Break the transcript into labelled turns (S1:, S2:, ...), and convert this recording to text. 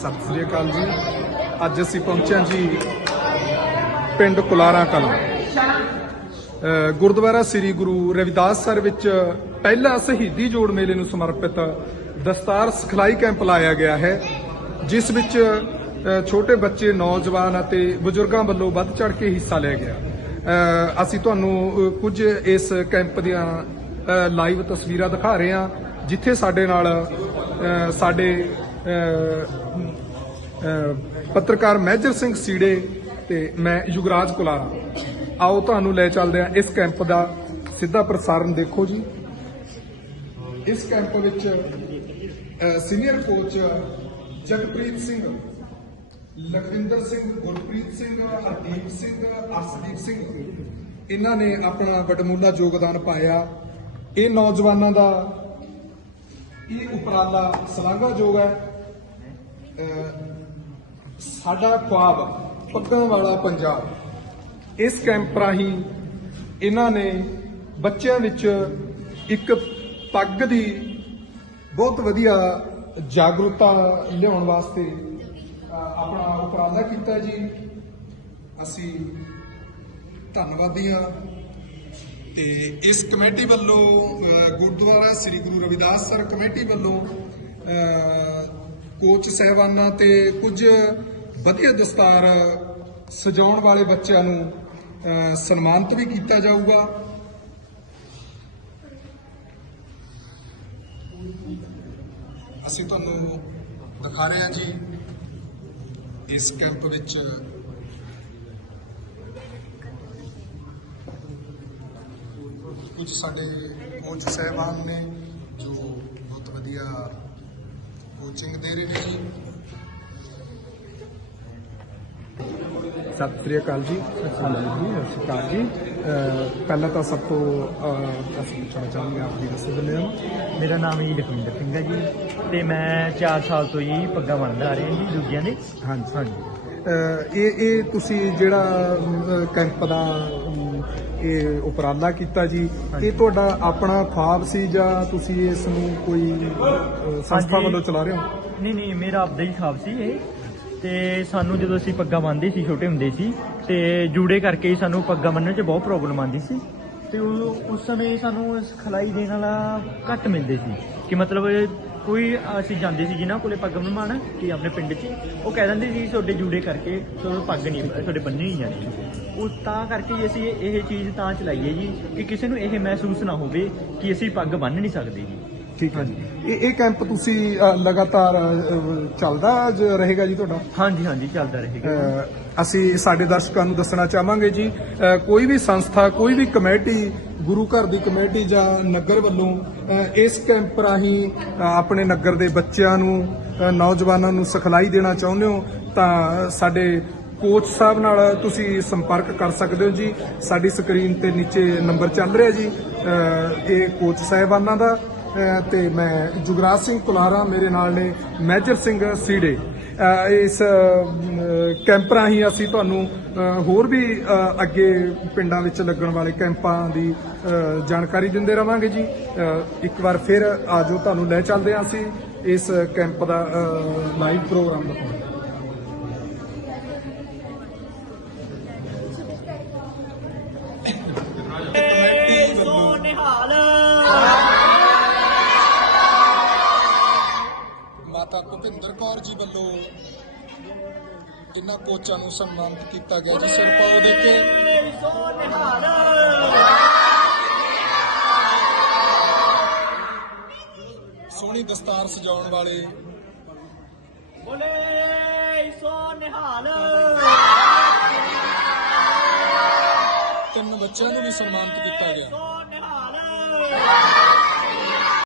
S1: ਸਤਿ ਸ੍ਰੀ ਅਕਾਲ ਜੀ। ਅੱਜ ਅਸੀਂ ਪਹੁੰਚੇ ਜੀ ਪਿੰਡ ਕੁਲਾਰਾ ਕਲਾਂ। ਗੁਰਦੁਆਰਾ ਸ੍ਰੀ ਗੁਰੂ ਰਵਿਦਾਸ ਸਰ ਵਿੱਚ ਪਹਿਲਾ ਸ਼ਹੀਦੀ ਜੋੜ ਮੇਲੇ ਨੂੰ ਸਮਰਪਿਤ ਦਸਤਾਰ ਸਿਖਲਾਈ ਕੈਂਪ ਲਾਇਆ ਗਿਆ ਹੈ, ਜਿਸ ਵਿੱਚ ਛੋਟੇ ਬੱਚੇ, ਨੌਜਵਾਨ ਅਤੇ ਬਜ਼ੁਰਗਾਂ ਵੱਲੋਂ ਵੱਧ ਚੜ ਕੇ ਹਿੱਸਾ ਲਿਆ ਗਿਆ। ਅਸੀਂ ਤੁਹਾਨੂੰ ਕੁਝ ਇਸ ਕੈਂਪ ਦੀਆਂ ਲਾਈਵ ਤਸਵੀਰਾਂ ਦਿਖਾ ਰਹੇ ਹਾਂ, ਜਿੱਥੇ ਸਾਡੇ ਨਾਲ ਸਾਡੇ ਪੱਤਰਕਾਰ ਮੈਜਰ ਸਿੰਘ ਸੀੜੇ ਤੇ ਮੈਂ ਯੁਗਰਾਜ ਕੁਲਾਰਾ। ਆਓ ਤੁਹਾਨੂੰ ਲੈ ਚੱਲਦੇ ਹਾਂ ਇਸ ਕੈਂਪ ਦਾ ਸਿੱਧਾ ਪ੍ਰਸਾਰਣ ਦੇਖੋ ਜੀ। ਇਸ ਕੈਂਪ ਵਿੱਚ ਸੀਨੀਅਰ ਕੋਚ ਜਗਪ੍ਰੀਤ ਸਿੰਘ, ਲਖਵਿੰਦਰ ਸਿੰਘ, ਗੁਰਪ੍ਰੀਤ ਸਿੰਘ, ਹਰਦੀਪ ਸਿੰਘ, ਅਰਸ਼ਦੀਪ ਸਿੰਘ, ਇਹਨਾਂ ਨੇ ਆਪਣਾ ਵਡਮੁੱਲਾ ਯੋਗਦਾਨ ਪਾਇਆ। ਇਹ ਨੌਜਵਾਨਾਂ ਦਾ ਇਹ ਉਪਰਾਲਾ ਸ਼ਲਾਘਾਯੋਗ ਹੈ। ਸਾਡਾ ਖੁਆਬ, ਪੱਗਾਂ ਵਾਲਾ ਪੰਜਾਬ। ਇਸ ਕੈਂਪ ਰਾਹੀਂ ਇਹਨਾਂ ਨੇ ਬੱਚਿਆਂ ਵਿੱਚ ਇੱਕ ਪੱਗ ਦੀ ਬਹੁਤ ਵਧੀਆ ਜਾਗਰੂਕਤਾ ਲਿਆਉਣ ਵਾਸਤੇ ਆਪਣਾ ਉਪਰਾਲਾ ਕੀਤਾ ਜੀ। ਅਸੀਂ ਧੰਨਵਾਦੀ ਹਾਂ। ਤੇ ਇਸ ਕਮੇਟੀ ਵੱਲੋਂ ਗੁਰਦੁਆਰਾ ਸ੍ਰੀ ਗੁਰੂ ਰਵਿਦਾਸ ਸਰ ਕਮੇਟੀ ਵੱਲੋਂ ਕੋਚ ਸਹਿਬਾਨਾਂ ਤੇ ਕੁਝ ਵਧੀਆ ਦਸਤਾਰ ਸਜਾਉਣ ਵਾਲੇ ਬੱਚਿਆਂ ਨੂੰ ਸਨਮਾਨਿਤ ਵੀ ਕੀਤਾ ਜਾਊਗਾ। ਅਸੀਂ ਤੁਹਾਨੂੰ ਦਿਖਾ ਰਹੇ ਹਾਂ ਜੀ, ਇਸ ਕੈਂਪ ਵਿੱਚ ਕੁਝ ਸਾਡੇ ਕੋਚ ਸਹਿਬਾਨ ਨੇ, ਜੋ ਬਹੁਤ ਵਧੀਆ ਕੋਚਿੰਗ ਦੇ ਰਹੇ ਨੇ ਜੀ। ਸਤਿ ਸ੍ਰੀ ਅਕਾਲ ਜੀ। ਸਤਿ ਸ੍ਰੀ ਅਕਾਲ ਜੀ। ਪਹਿਲਾਂ ਤਾਂ ਸਭ ਤੋਂ ਅਸੀਂ ਪੁੱਛਣਾ ਚਾਹਾਂਗੇ ਆਪ ਜੀ ਦੱਸੋ ਦਿੰਦੇ ਹੋ
S2: ਮੇਰਾ ਨਾਮ ਜੀ ਲਖਵਿੰਦਰ ਸਿੰਘ ਹੈ ਜੀ ਤੇ ਮੈਂ 4 ਸਾਲ ਤੋਂ ਜੀ ਪੱਗਾਂ ਬੰਨਦਾ ਆ ਰਿਹਾ ਜੀ ਦੂਜਿਆਂ ਦੇ।
S1: ਹਾਂਜੀ। ਹਾਂਜੀ। ਇਹ ਇਹ ਤੁਸੀਂ ਜਿਹੜਾ ਕੈਂਪ ਦਾ ਇਹ ਉਪਰਾਲਾ ਕੀਤਾ ਜੀ। ਇਹ ਤੁਹਾਡਾ ਆਪਣਾ ਖਾਬ ਸੀ ਜਾਂ ਤੁਸੀਂ ਇਸ ਨੂੰ ਕੋਈ ਸੰਸਥਾ। ਵੱਲੋਂ ਚਲਾ ਰਹੇ ਹੋ?
S2: ਨਹੀਂ ਨਹੀਂ ਮੇਰਾ ਆਪਦਾ ਹੀ ਖਾਬ ਸੀ ਇਹ। ਤੇ ਸਾਨੂੰ ਜਦੋਂ ਅਸੀਂ ਪੱਗਾਂ ਬੰਨਦੇ ਸੀ ਛੋਟੇ ਹੁੰਦੇ ਸੀ ਤੇ ਜੂੜੇ ਕਰਕੇ ਹੀ ਸਾਨੂੰ ਪੱਗਾਂ ਬੰਨਣ 'ਚ ਬਹੁਤ ਪ੍ਰੋਬਲਮ ਆਉਂਦੀ ਸੀ। ਤੇ ਉਹ- ਉਸ ਸਮੇਂ ਸਾਨੂੰ ਖਲਾਈ ਦੇਣ ਵਾਲਾ ਘੱਟ ਮਿਲਦੇ ਸੀ। ਕਿ ਮਤਲਬ ਕੋਈ ਅਸੀਂ ਜਾਂਦੇ ਸੀ ਜਿਨ੍ਹਾਂ ਕੋਲੇ ਪੱਗ ਬੰਨਵਾਉਣ ਕਿ ਆਪਣੇ ਪਿੰਡ 'ਚ। ਉਹ ਕਹਿ ਦਿੰਦੇ ਸੀ, ਤੁਹਾਡੇ ਜੂੜੇ ਕਰਕੇ ਤੁਹਾਨੂੰ ਪੱਗ ਨਹੀਂ, ਤੁਹਾਡੇ ਬੰਨੀ ਨਹੀਂ ਜਾਣੀ ਉਹ ਤਾਂ ਕਰਕੇ ਅਸੀਂ ਇਹ ਇਹ ਚੀਜ਼ ਤਾਂ ਚਲਾਈਏ ਜੀ ਕਿ ਕਿਸੇ ਨੂੰ ਇਹ ਮਹਿਸੂਸ ਨਾ ਹੋਵੇ ਕਿ ਅਸੀਂ ਪੱਗ ਬੰਨ ਨਹੀਂ ਸਕਦੇ ਜੀ।
S1: ਠੀਕ ਹੈ ਜੀ। ਇਹ ਇਹ ਕੈਂਪ ਤੁਸੀਂ ਲਗਾਤਾਰ ਚੱਲਦਾ ਜ- ਰਹੇਗਾ ਜੀ ਤੁਹਾਡਾ?
S2: ਹਾਂਜੀ ਹਾਂਜੀ ਚੱਲਦਾ ਰਹੇਗਾ
S1: ਅਸੀਂ ਸਾਡੇ ਦਰਸ਼ਕਾਂ ਨੂੰ ਦੱਸਣਾ ਚਾਹਾਂਗੇ ਜੀ ਕੋਈ ਵੀ ਸੰਸਥਾ ਕੋਈ ਵੀ ਕਮੇਟੀ ਗੁਰੂ ਘਰ ਦੀ ਕਮੇਟੀ ਜਾਂ ਨਗਰ ਵੱਲੋਂ ਇਸ ਕੈਂਪ ਰਾਹੀਂ ਆਪਣੇ ਨਗਰ ਦੇ ਬੱਚਿਆਂ ਨੂੰ ਨੌਜਵਾਨਾਂ ਨੂੰ ਸਿਖਲਾਈ ਦੇਣਾ ਚਾਹੁੰਦੇ ਹੋ ਤਾਂ ਸਾਡੇ ਕੋਚ ਸਾਹਿਬ ਨਾਲ ਤੁਸੀਂ ਸੰਪਰਕ ਕਰ ਸਕਦੇ ਹੋ ਜੀ। ਸਾਡੀ ਸਕਰੀਨ ਤੇ ਨੀਚੇ ਨੰਬਰ ਚੱਲ ਰਿਹਾ ਜੀ ਇਹ ਕੋਚ ਸਾਹਿਬਾਨਾਂ ਦਾ। ਤੇ ਮੈਂ ਜੁਗਰਾਜ ਸਿੰਘ ਕੁਲਾਰਾ ਮੇਰੇ ਨਾਲ ਨੇ, ਮੇਜਰ ਸਿੰਘ ਸੀੜੇ ਇਸ ਕੈਂਪ ਰਾਹੀਂ ਅਸੀਂ ਤੁਹਾਨੂੰ ਹੋਰ ਵੀ ਅੱਗੇ ਪਿੰਡਾਂ ਵਿੱਚ ਲੱਗਣ ਵਾਲੇ ਕੈਂਪਾਂ ਦੀ ਜਾਣਕਾਰੀ ਦਿੰਦੇ ਰਵਾਂਗੇ ਜੀ। ਇੱਕ ਵਾਰ ਫਿਰ ਆਜੋ ਤੁਹਾਨੂੰ ਲੈ ਚੱਲਦੇ ਹਾਂ ਅਸੀਂ ਇਸ ਕੈਂਪ ਦਾ ਲਾਈਵ ਪ੍ਰੋਗਰਾਮ ਦਿਖਾਉਣ। ਕਮੇਟੀ ਭੁਪਿੰਦਰ ਕੌਰ ਜੀ ਵੱਲੋਂ ਇਹਨਾਂ ਕੋਚਾਂ ਨੂੰ ਸਨਮਾਨਿਤ ਕੀਤਾ ਗਿਆ ਜੀ ਸਿਰ ਪਾਓ ਦੇ ਕੇ ਸੋਹਣੀ ਦਸਤਾਰ ਸਜਾਉਣ ਵਾਲੇ
S2: ਬੋਲੇ ਸੋ ਨਿਹਾਲ।
S1: ਤਿੰਨ ਬੱਚਿਆਂ ਨੂੰ ਵੀ ਸਨਮਾਨਿਤ ਕੀਤਾ ਗਿਆ।
S2: ਸੋ ਨਿਹਾਲ।